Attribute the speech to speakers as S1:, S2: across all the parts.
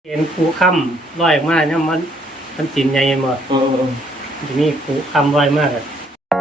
S1: เห็นภูค่ำลอยออกมาเนี่ยมันสินใหญ่หมดทีนี้ภูค่ำลอยมากอะ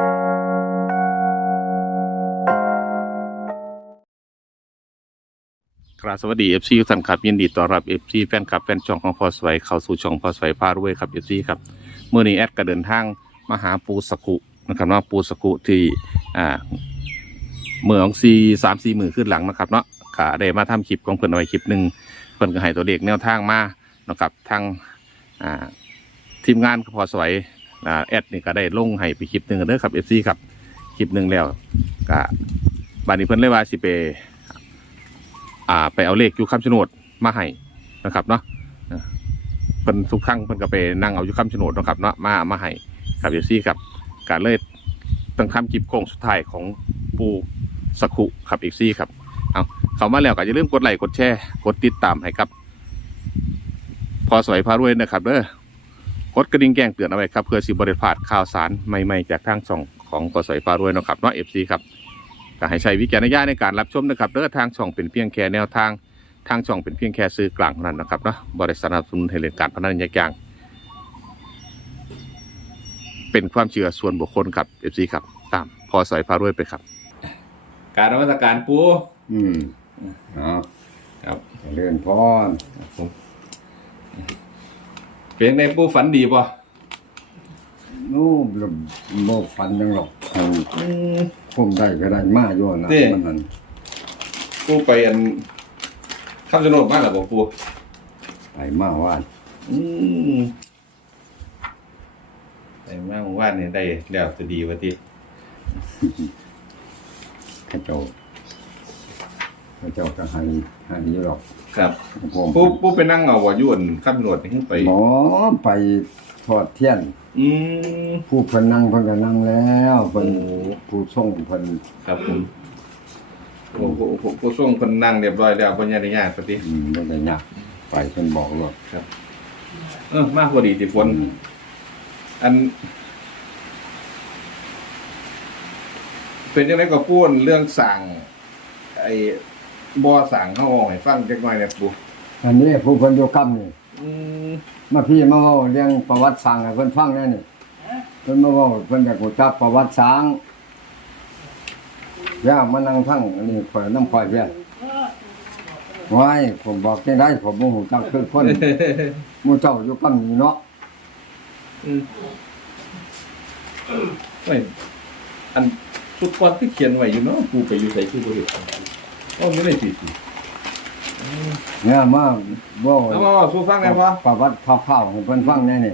S2: ครับสวัสดี FC ทุกท่านครับยินดีต้อนรับ FC แฟนคลับแฟนช่องของพอสไวเข้าสู่ช่องพอสไวพารวยครับ FC ครับเมื่อนี้แอดก็เดินทางมาหาปูสกุนะครับว่าปูสกุที่เมื่อของ3-4 มื้อขึ้นหลังนะครับเนาะก็ได้มาทำคลิปของเพิ่นเอาไว้คลิปหนึ่งเพิ่นก็ให้ตัวเลขแนวทางมานะครับทางทีมงานพอสไวแอดนี่ก็ได้ลงให้ไปคลิปหนึ่งเด้อครับ FC ครับคลิปหนึ่งแล้วก็บัดนี้เพิ่นเลยว่าสิไปเอาเลขอยู่คำชะโนดมาให้นะครับเนาะเพิ่นทุกครั้งเพิ่นก็ไปนั่งเอาอยู่คำชะโนดนะครับเนาะมาให้ครับอยู่ซี่ครับการเลยตั้งคำคลิปโค้งสุดท้ายของปูสกุครับอีกซี่ครับเอาเข้ามาแล้วก็อย่าลืมกดไลค์กดแชร์กดติดตามให้ครับพอสวยพารวยนะครับกดกระดิ่งแจ้งเตือนเอาไว้ครับเพื่อสิบ่ได้พลาดข่าวสารใหม่ๆจากทางช่องของพอสวยพารวยนะครับเนาะ FC ครับก็ให้ใช้วิจารณญาณในการรับชมนะครับทางช่องเป็นเพียงแค่แนวทางช่องเป็นเพียงแค่ซื้อกลางเท่านั้นนะครับเนาะบริษัทสนับสนุนให้เล่นการพนันอย่างเป็นความเชื่อส่วนบุคคลครับ FC ครับตามพอสอยพารวยไปครับการนมัสการปู
S3: ครับเลื่อนพร
S2: เป็นในปูฝันดีป่ะ
S3: นู่นโมฟันยังหรอกพุ่มได้ก็ได้มาโยนนะมันนั่น
S2: ปูไปคำชะโนดมากหรอบอกปู
S3: ไปมาว่าน
S2: ไปมาว่านเนี่ยได้แล้วจะดีวะที
S3: ข้าเจ้าก็ให้อยู่หรอก
S2: ครับปูไปนั่งเอาว่ายุ่นคำชะโนดนี่ไป
S3: หมอไปทอดเทียนผู้เพิ่นนั่งเพิ่นก็นั่งแล้วเพิ่นผู้ส่งเพิ่น
S2: ครับผมผู้ส่งเพิ่นนั่งเรียบร้อยแล้วบ่ยากได้ยากปฏิ
S3: บ่ได้ยากไปเพิ่นบอกว่า
S2: ครับมากพอดีสิฝนเป็นจังได๋ก็พูดเรื่องสั่งไอ้บ่สั่งเฮาออกให้ฟังจักหน่อยแหน่ปู่
S3: อันนี้ผู้เพิ่นอยู่กับนี่มาพี่มาเว้าเรื่องประวัติสั่งให้เพิ่นฟังแน่นี่เพิ่นมาเว้าเพิ่นอยากรู้จักประวัติสั่งย่ามานั่งทั้งอันนี้ข่อยน้ำข่อยเพี้ยไว้ผมบอกจังได๋ผมบ่ฮู้จักคือคนหมู่เจ้าอยู่กับนี่เนาะ
S2: อันสุดก่อนที่เขียนไว้อยู่เนาะปู่ไปอยู่ไสคือบ่เห็นไม่ได้สิ
S3: เนี่ยมาบ่
S2: สู้ฟังได้บ่
S3: ประวัติคร่าวๆให้เพิ่นฟังแน่นี่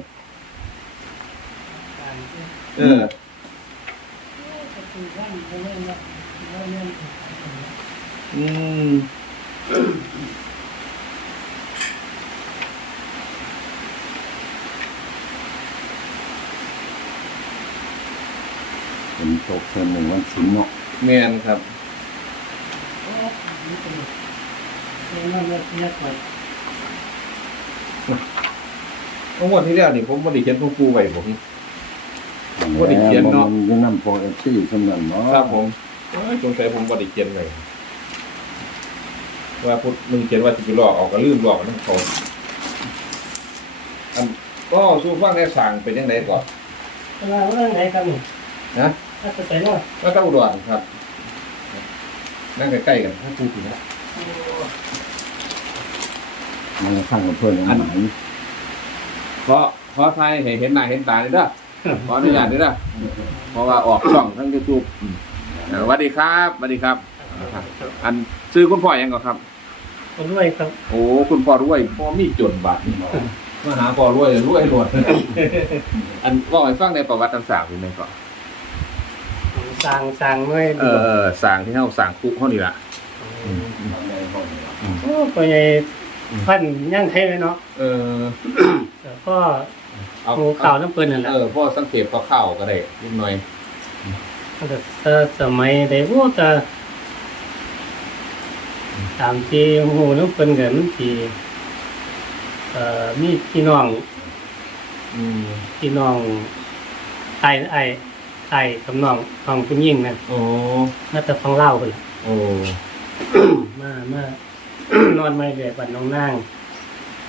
S3: เป็นตกเพิ่น1วันศิลเนาะ
S2: แม่นครับทั้งหมดที่แล้วนี่ผมบ่ได้เขียนของปู่ไว้ผมบ่ได้เขียนเนาะ
S3: อยู่นำโปรที่สำนักเนาะ
S2: ครับผมสงสัยผมบ่ได้เขียนไว้ว่าพุทธมึงเขียนว่าสิไปลอกออกก็ลืมลอกนำเขาก็สู้ฟังได้สั่งเป็นจังได๋ก่อน
S1: เรื่องไหนครับนี่
S2: นะ
S1: ถ้าไปใส่เนาะ
S2: ก็ต้องอุดรครับนั่งใกล้ๆกันถ้าพูดถึงนะ
S3: มันสร้างกับเพื่อนอันไหน
S2: ขอไทยให้เห็นหน้าเห็นตาเลยเด้อขออนุญาตด้วยเด้อเพราะว่าออกช่องทั้ง YouTube สวัสดีครับสวัสดีครับอันซื้อคุณพ่อยังก่อนครับ
S1: คนรวยครับ
S2: โอ้คุณพ่อรวยพ่อมีจนบาทมาหาพ่อรวยหมดอันก็ให้ฟังในประวัติต่างๆอยู่ในก่อน
S1: สั่งด้วย
S2: สั่งที่เฮาสั่งคุเฮานี่ล่ะ
S1: โอ้ก็ใหญ่พันย่างไทยเลยเนาะก็เอาข่าวน้ำเปิ้ลนั่นแหละ
S2: พ่อสังเกตข่าวก็ได้นิดหน่อย
S1: แต่สมัยได้โอ้แต่ตามที่โหน้ำเปิ้ลกันมันที่มีพี่น้องไอ้กับน้องผู้หญิงนะน่าจะฟังเล่ากันมานอนไม่เดือดบัดน้องนาง
S2: ค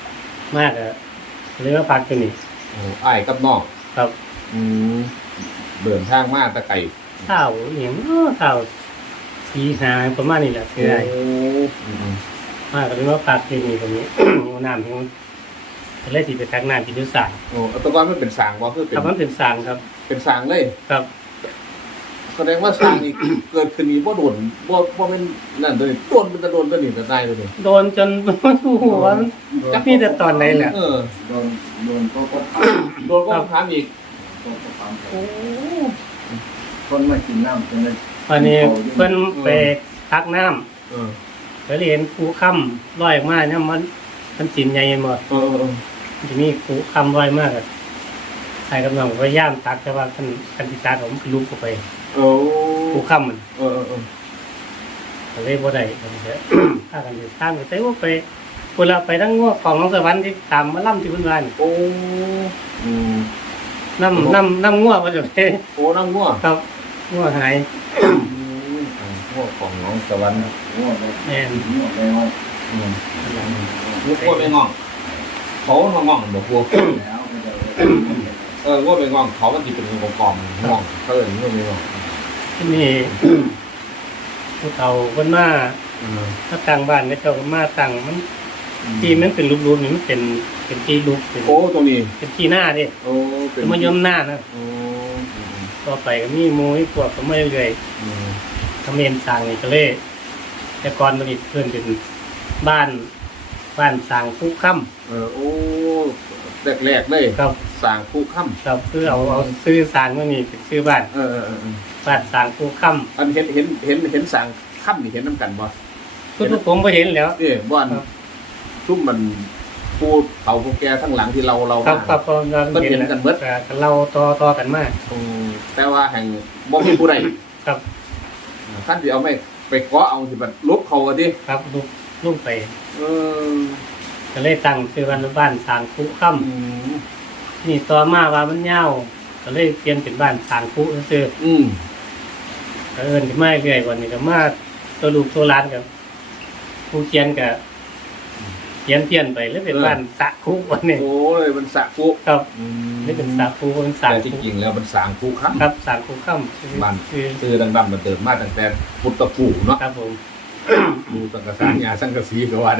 S1: มากอะเลยว่าพักตัวนี้
S2: โอ้อ้ายกับน้อง
S1: ครับ
S2: อืมเดินทางมาแตะไก่
S1: ข้าวอหย่างข้าวสีหาประมาณนี้แหละคืออะไร
S2: อืม
S1: มากก็เลยว่าพักตัวนี้ตรงนี้ หิวน้ำหิวก็เลยสิไปทักน้ำกินด้วยสาง
S2: โอ้แตะกอนมันเป็นสางบ่คือเป็
S1: ครับ
S2: น
S1: มันเป็นสางครับ
S2: เป็นสางเลย
S1: ครับ
S2: แสดงว่าสางนี่ เกิดขึ้นนี้บ่โดนบ่เป็นนั่นตัวนี้โดนเป็นตะโดนตัวนี้ตะได้ตัวนี้
S1: โดนจน หัวมันจักมีแต่ตอนไหนแหละ
S2: เออ
S3: โดนก็
S2: โดนก็ถามอีก
S3: โอ้คนมากินน้ำจนได้
S1: วันนี้เพิ่นไปทักน้
S2: เออ
S1: ำก็เลยเห็นภูค่ำลอยออกมาเนี่ยมันจินใหญ่หมด
S2: เออ
S1: มันจะมีภูค่ำลอยมากอะใครกำลังพยายามตักแต่ว่าคันที่ตักผมลุกออกไป
S2: โอ้
S1: ภูค่ำมัน
S2: เออ
S1: ก็เลยบ่ได้ผมจะ ถ้ากันอยู่ทางไปแต่ว่าไปเวลาไปทั้งง้อของน้องสวรรค์ที่ตามมาล่ำที่เพิ่นว่านี่
S2: โอ้อืม
S1: น้ำง้อมาจากเท
S2: โอ้น้ำงัว
S1: ครับง้อหาย
S2: งัวของน้องตะวัน
S3: หัวเลย
S1: แม่น
S3: หัวเลย
S2: อืมงัวไม่งองเขางองบอกพวก
S3: แล้วก็จะ
S2: งัวไม่งองเขามันสิเป็นกองงองเขาเลยงัวไม่งอง
S1: ที่นี่ผู้เฒ่าเพิ่นมาถ้าตั้งบ้านเนี่ยเจ้าก็มาตั้งมันที่มันเป็นรูปๆนี่มันเป็นที่รูปเป็น
S2: โอ้ตรงนี้
S1: เป็นที่หน้าดิ
S2: โอ้เป็น
S1: มายมหน้านะ
S2: โอ้
S1: ต่อไปก็มีหมูมีพวกก็ไม่เรื่อยๆเขมรสร้างนี่ก็เลยแต่ก่อนมันนี่เพิ่นเป็นบ้านสร้างภูค่ำ
S2: โอ้แรกๆเลย
S1: ครับ
S2: สร้างคู่ค่
S1: ครับคือเอาซื้อสร้างมานี่เป็นซื้อบ้าน
S2: ำ
S1: บ้านสร้างภูค่
S2: อันเห็นสร้างค่ำนี่เห็นน้ำกันบ่
S1: ำทุกผมก็เห็นแล้ว
S2: บ้าน
S1: ครับ
S2: ชุ่มมันพูดเขาพวกแกทั้งหลังที่เรา
S1: ครับครับพอเรา
S2: ก็เห็นกันเบิด
S1: แต่เราต่อกันมาก
S2: แต่ว่าแห่งบ่มีผู้ใด
S1: ครับ
S2: ท่านที่เอาไม่ไปเกาะเอาที่มันลบเขาอะดิ
S1: ครับลูกไป
S2: เออ
S1: ก็เลยตั้งชื่อบ้านสร้างภูค่ำนี่ต่อมาว่ามันยาวก็เลยเปลี่ยนเป็นบ้านสร้างภูซื่อ
S2: อืม
S1: ก็เอิ้นขึ้นมาเรื่อยๆวันนี้ก็มาตัวลูกตัวหลานกับผู้เขียนกับเขียนเปลี่ยนไปแล้วเป็นบ้านสะคุวันนี้
S2: โอ้ยมันสระคุ
S1: ครับนี่เป็นสะคุเป็นสร้าง
S2: แต่
S1: คุ
S2: ที่จริงแล้วมันสร้างคุครับ
S1: ครับสร้างคุค่ำ
S2: บ้าน
S1: คือ
S2: คือดังๆมันเติมมาตั้งแต่พุทธภูเนาะ
S1: ครับผม
S2: ดูสังกะสานยาสังกะสีก็ว่าได้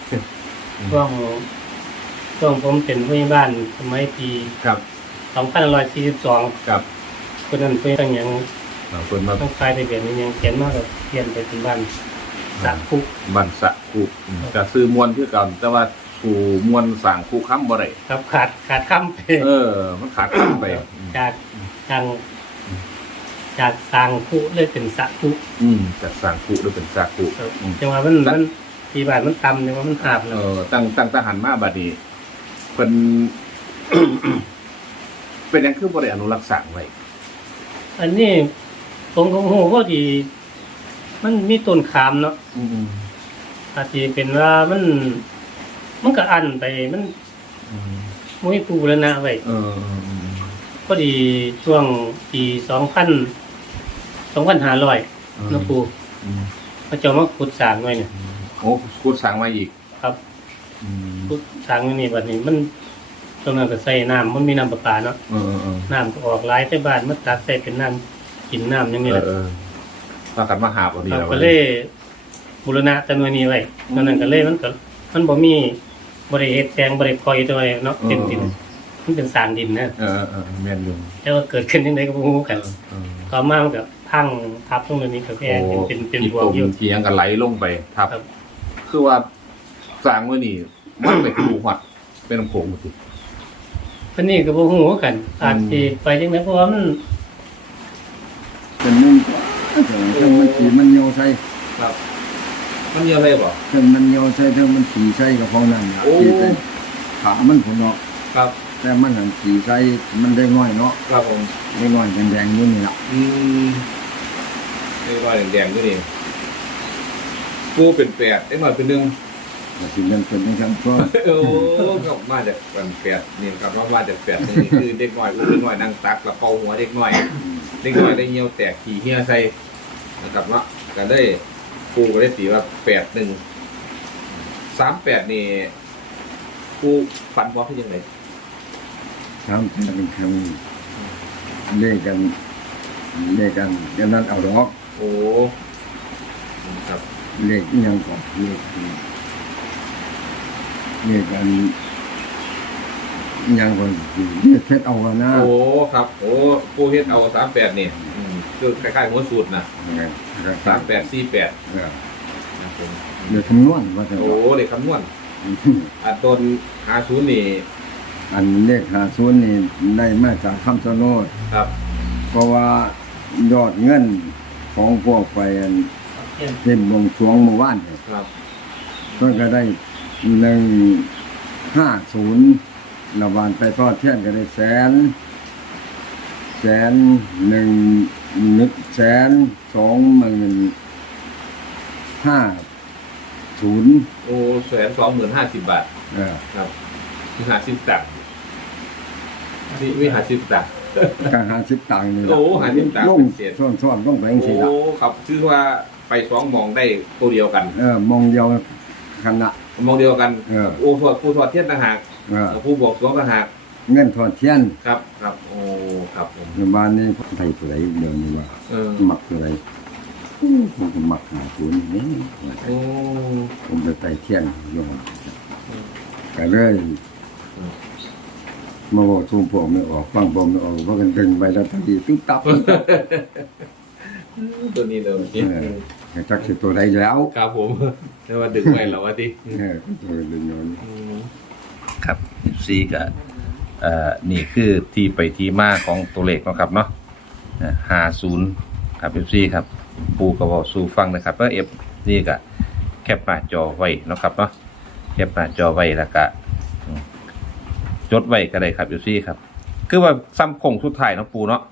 S1: ช่วงผมเป็นผู้ใหญ่บ้านสมัยปี
S2: ครับ
S1: 2542
S2: ครับ
S1: คนนั้นเป็นตั้งอย่าง
S2: คนมา
S1: ต้องคลายทะเบียนนี่ยังเขียนมากับเขียนไปเป็นบ้านสะคุ
S2: บันสะคุจะซื้อมวลคือกันแต่ว่าสู่มวลสร้างคุค้ำบ่ได้
S1: ครับขาดคำไป
S2: มันขาดค้ำไป
S1: จากทางจากสร้างคุเลยเป็นสะคุ
S2: จากสร้างคุหรือเป็นสะคุ
S1: จังหวะมันปีบาทมันต่ำจังหวะมันหาบแล้ว
S2: ตั้งทหารมาบัดนี้เพิ่น เป็นหยังคือบ่ได้อนุรักษ์สร้างไว้
S1: อันนี้ผมก็โหว่าดี มันมีต้นขามเนาะอาจจะเป็นว่ามันก็อันไปมันมุ้ยปูแล้วนะไว้ก็ดีช่วงปี2,500นะปูพระเจ้ามาขุดสร้างไว้เนี่ย
S2: โอ้ขุดสร้างมาอีก
S1: ครับขุดสร้างไว้นี่บัดนี้มันตรงนั้นก็ใส่น้ำมันมีน้ำประปาเนาะน้ำก็ออกหลายแต่บ้านมันตักใส่เป็นน้ำกินน้ำอย่างนี้แหละ
S2: พากันมาหาบ่ดีแล้ว
S1: ก็เลยบูรณะจำนวนนี้ไว้ตอนนั้นก็เลยมันบ่มีบ่ได้เฮ็ดแซงบ่ได้คอยตัวอะไรเนาะเป็นดินมันเป็นสารดินนะ
S2: แม่นอยู่
S1: แต่ว่าเกิดขึ้นจังไดก็บ่ฮู้กันต่อมามันก็พังทับตรงนี้ก็แค่เป็นบวกอยู่
S2: เทียงกันไหลลงไปครับ
S1: ครับ
S2: คือว่าสร้างไว้นี่มันไปถูกหัดเป็นน้ำโขงหมดสิ
S1: อันนี้ก็บ่ฮู้กันอาจสิไปจังได๋เพราะว่ามัน
S3: เป็นมุมเครื่องมันขี่มันโยใส่
S2: ครับมันเยอะเลยบ่
S3: เครื่องมันโยใส่เครื่องมันขี่ใส่กับพองนั่นนะขี่ใส่ขามันผลเนาะ
S2: ครับ
S3: แต่มันหันขี่ใส่มันได้ง่อยเนาะ
S2: ครับผม
S3: ได้ง่อยแดงๆอยู่นี่ล่ะ
S2: เรียกว่าแดงๆด้วยนี่ปูเป็นแปดได้มาเป็นหนึ่ง
S3: แต่ที่มันเป็นจังซั่นก็
S2: โอ้ก็มาจากเป็นแปดนี่ครับมาจากแปดนี่คือเด็กน้อยอุ้มเด็กน้อยนั่งตักแล้วเป่าหัวเด็กน้อยเด็กน้อยได้เหี่ยวแตกขี่เหี้ยใส่นะครับเนาะก็ได้ปูก็ได้ตีว่า8-1 38นี่ปูฝันบอกให้ยังไง
S3: ถามแต่เป็นคำเลขกันกันนั้นเอาดอก
S2: โอ้ครับ
S3: เลขอิหยังก่อนเลขกันอิหยังก่อนเลขเพชรเอากันนะ
S2: โอ้ครับโอ้ปูเฮ็ดเอา38เนี่ยคือคล้ายๆหัวสูตรนะ38 48 ครับผม
S3: เดี๋ยวคำนวณว่าจะ
S2: โอ้เด็กคำนวณต้น50นี่
S3: อันเลข50นี่ได้มาจากคำชะโนด
S2: ครับ
S3: เพราะว่ายอดเงินของพวกไปอัน
S1: เช่น
S3: เต็มวงช่วงเมื่อวานเนี่ย
S2: ครับ
S3: ก็ได้150ระหว่างไปทอดเทียนก็ได้100,000 1,250,000
S2: โอ้120,050 บาท ครับคือ50ตังค์มี50ตังค์
S3: การ50 ตังค์นี่
S2: โอ้50ตังค์
S3: ลง
S2: เป็นเศษ
S3: ส่วนต้องไปจังซี่ล่ะ
S2: โอ้ครับคือว่าไป2หมองได้ตัวเดียวกัน
S3: มองเดียวขณะ
S2: หมองเดียวกัน
S3: เออ
S2: ผู้ถอดเทียนต่างหาก ผู้บวกสรวงต่างหาก
S3: เงินทอดเทียน
S2: ครับครับโอ้ครับผม
S3: ในบ้านนี้ไทยตัวไหนเดี๋ยวนี้ว่า มักตัวไหนผมก็มักหาตัวนี้
S2: โอ้
S3: ผมไปไต่เทียนโยมก็เลยมาบอกทุ่มผมไม่ออกฟังผมไม่ออกเพราะกันดึงไปแล้วทันทีตุ๊บตับ
S2: ตัวนี้เลย
S3: จักสิตัวใดแล้ว
S2: ครับผมแต่ว่าดึงไปแล้วว่าดิ
S3: ตัวดึงโยน
S2: ครับซีกับนี่คือที่ไปที่มาของตัวเลขนะครับเนาะ50ครับซีครับปูกระบอกสู่ฟังนะครับแล้วนี่ก็แคปหน้าจอไว้นะครับเนาะแคปหน้าจอไว้แล้วก็จดไว้ก็ได้ครับซีครับคือว่าซ้ำคงสุดท้ายเนาะปูเนาะ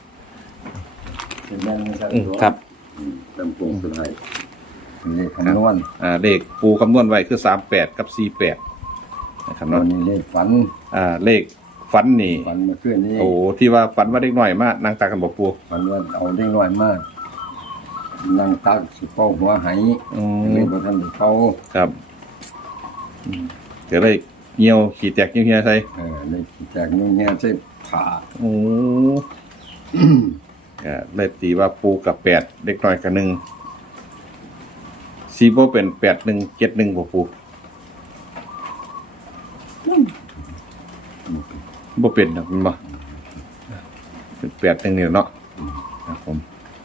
S2: ครับ
S3: ลำโพงสุดท้ายนี่คำนวณ
S2: เลขปูคำนวณไว้คือ38กับ48นะครับ
S3: ตอ
S2: เนาะ
S3: นนี้เลขฝัน
S2: เลขฝันนี่
S3: ฝันเมื่อคืนนี้
S2: โอ้ที่ว่าฝันว่าเด็กหน่อยมากนางตากันบอกปู
S3: ฝันว่าเอาเด็กน้อยมากนั่งตักสิเป้าหัวไหเลยบ่ทันได้เป้า
S2: ครับเดี๋ยวเลยเหี่ยวขี่แตกเหี่ยวเหี่ยใส่
S3: เลยแจกนู่นเนี่ยใช่ผ่า
S2: โอ้ก็เลยตีว่าปูกับ8เด็กน้อยกับ1ซีโบเป็น8171บ่ปูบ่เป็นครับมันบ่เป็น81นี่เนาะครับผม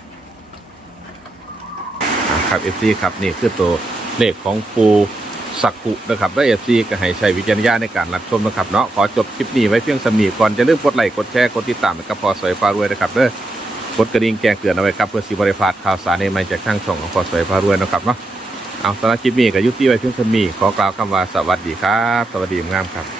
S2: ครับ FC ครับนี่คือตัวเลขของปูสักกุนะครับและ FC ก็ให้ใช้วิจารณญาณในการรับชมนะครับเนาะขอจบคลิปนี้ไว้เพียงสำนีก่อนจะลืมกดไลค์กดแชร์กดติดตามนะครับพอสวยฟ้ารวยนะครับกดกระดิ่งแจ้งเตือนเอาไว้ครับเพื่อสิบริพลาดข่าวสารในใหม่จากทางช่องของพอสวยฟ้ารวยนะครับเนาะเอาสำหรับคลิปนี้ก็ยุติไว้เพียงสำนีขอกล่าวคำว่าสวัสดีครับสวัสดีงามครับ